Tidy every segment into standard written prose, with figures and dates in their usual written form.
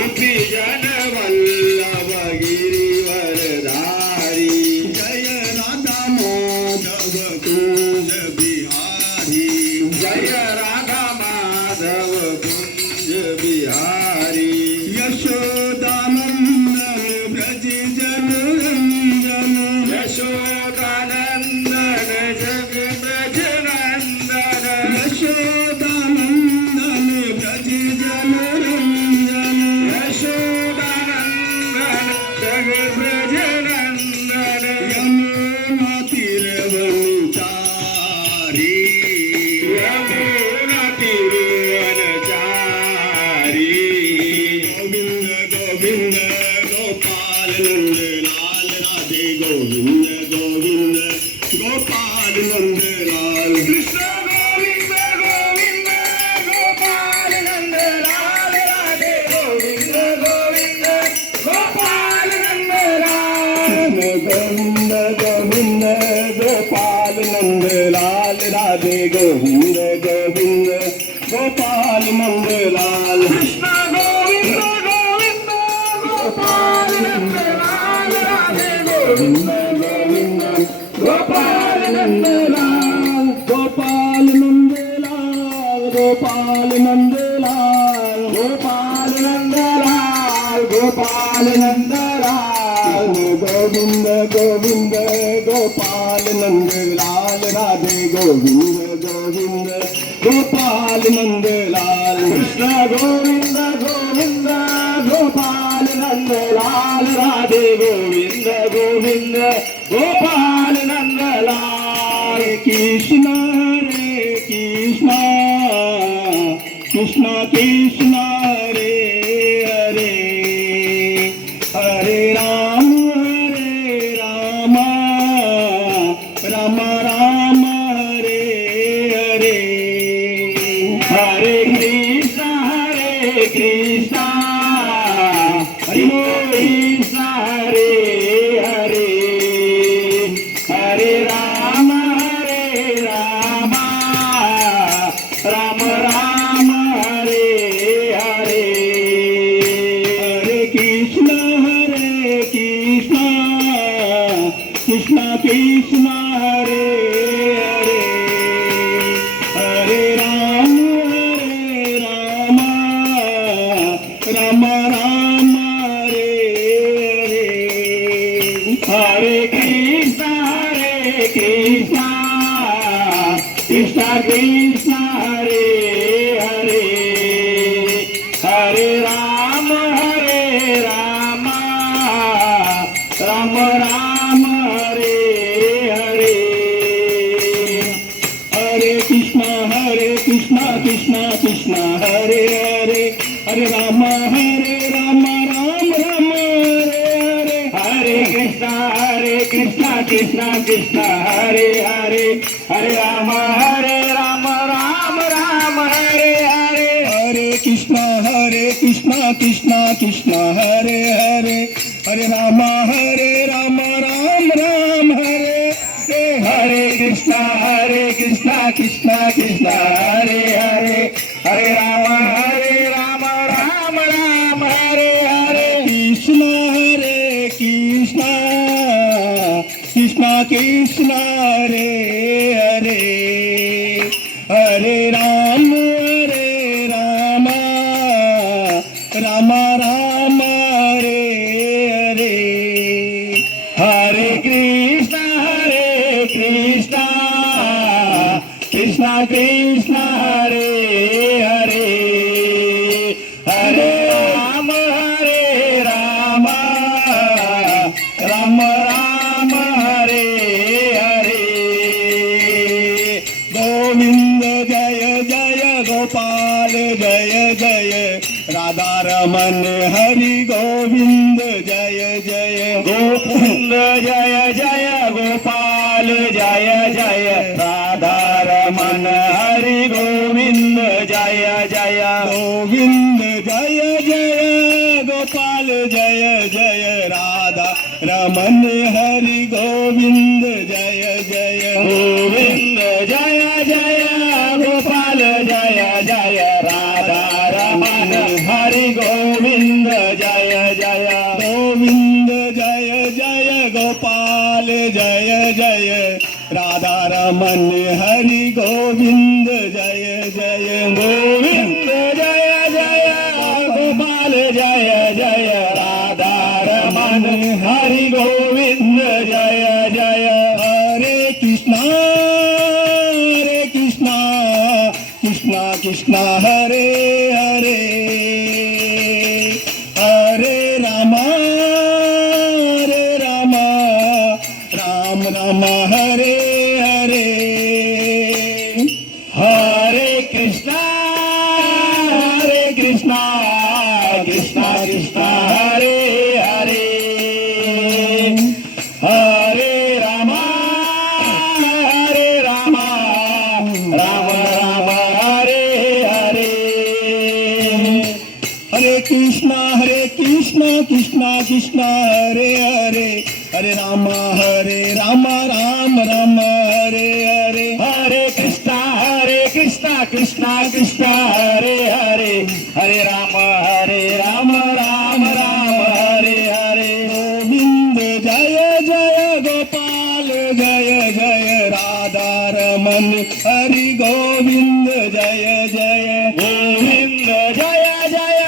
गोपी जन वल्लभ गिरिवरधारी जय राधा माधव कुंज बिहारी जय राधा माधव कुंज बिहारी यशोदानंदन ब्रज जन रंजन यशोदानंदन जग ब्रज नंदन यशोदानंदन ब्रज जन रंजन यशोदानंदन जग ब्रज नंदन यमुना तीरवनचारी यमुना तिरुवनचारी गोविंद गोविंद गोपाल नंद लाल राधे गोविंद गोविंद गोपाल नंद लाल कृष्ण गोविंद गोविंद गोपाल नंद लाल राधे गोविंद गोविंद गोपाल नंद लाल गोविंद गोविंद गोपाल नंद लाल राधे गोविंद गोविंद गोपाल नंद लाल कृष्ण गोविंद गोविंद गोपाल नंद लाल राधे गोविंद गोविंद गोपाल नंद लाल गोपाल नंद लाल गोपाल नंद लाल गोपाल नंद लाल गोपाल नंद लाल गोविंद गोविंद गोपाल नंद लाल राधे गोविंद गोविंद गोपाल नंद लाल कृष्ण गोविंद गोविंद गोपाल नंद लाल राधे गोविंद गोविंद गोपाल नंद लाल कृष्ण रे कृष्ण कृष्ण कृष्ण रे हरे हरे राम राम राम हरे हरे हरे कृष्ण हरे कृष्ण हरे हरे हरे राम राम राम हरे हरे हरे कृष्ण कृष्ण कृष्ण हरे हरे हरे राम राम राम हरे हरे हरे कृष्ण कृष्ण कृष्ण हरे हरे हरे राम राम राम हरे हरे हरे कृष्ण कृष्ण कृष्ण हरे हरे हरे राम राम राम हरे हरे हरे कृष्ण कृष्ण कृष्ण हरे हरे हरे राम राम राम हरे हरे हरे कृष्ण कृष्ण कृष्ण हरे हरे हरे राम राम राम हरे हरे कृष्ण कृष्ण कृष्ण हरे हरे हरे राम राम राम हरे हरे कृष्ण कृष्ण कृष्ण हरे हरे हरे राम राम राम हरे हरे हरे कृष्ण कृष्ण कृष्ण हरे हरे हरे राम राम राम हरे हरे गोविंद जय जय गोपाल जय जय राधा रमन हरि गोविंद जय जय गोविंद जय जय गोपाल जय जय राधा रमन हरि गोविंद जय जय गोविंद जय जय गोपाल जय जय राधा रमन हरि गोविंद जय जय गोविंद जय जय गोपाल जय जय राधा रमन हरि गोविंद कृष्णा कृष्णा हरे हरे हरे रामा राम राम हरे हरे हरे कृष्णा कृष्णा कृष्णा हरे हरे हरे राम राम राम हरे हरे हरे कृष्णा कृष्णा कृष्णा हरे हरे हरे राम राम राम हरे हरे गोविंद जय जय गोपाल जय जय राधा रमन हरि गोविंद जय जय गोविंद जय जय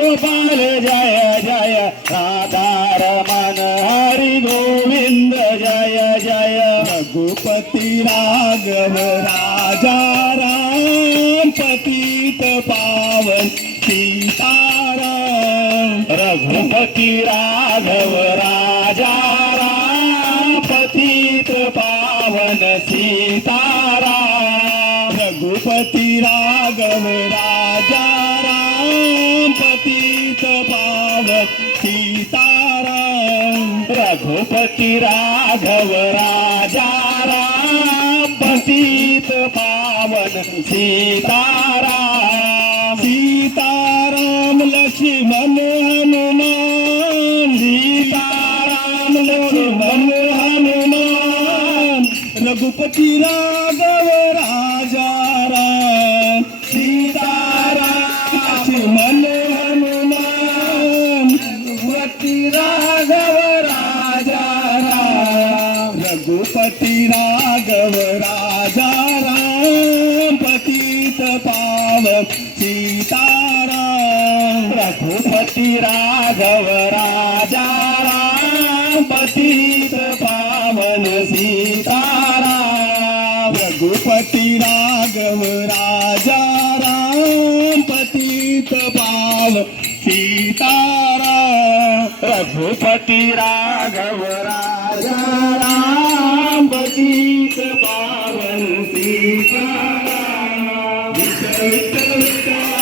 गोपाल जय जय राधा रमन हरि गोविंद जय जय रघुपति राघव राजा राम पतित पावन सीताराम रघुपति राघव राजा राम पतित पावन सीताराम रघुपति राघव राजा राम पतित पावन सीताराम रघुपति राघव राजा राम पतित पावन सीताराम सीताराम लक्ष्मण हनुमान सीताराम लक्ष्मण हनुमान रघुपति राघव राजा राम सीताराम लक्ष्मण हनुमान रघुपति राघव राजा राम रघुपति राघव राजा राम पतित पावन सीताराम रघुपति राघव राजा राम पतित पावन सीताराम रघुपति राघव राजा राम पतित पावन सीताराम रघुपति राघव राजा राम पतित पावन सीताराम विठ्ठल विठ्ठल विठ्ठल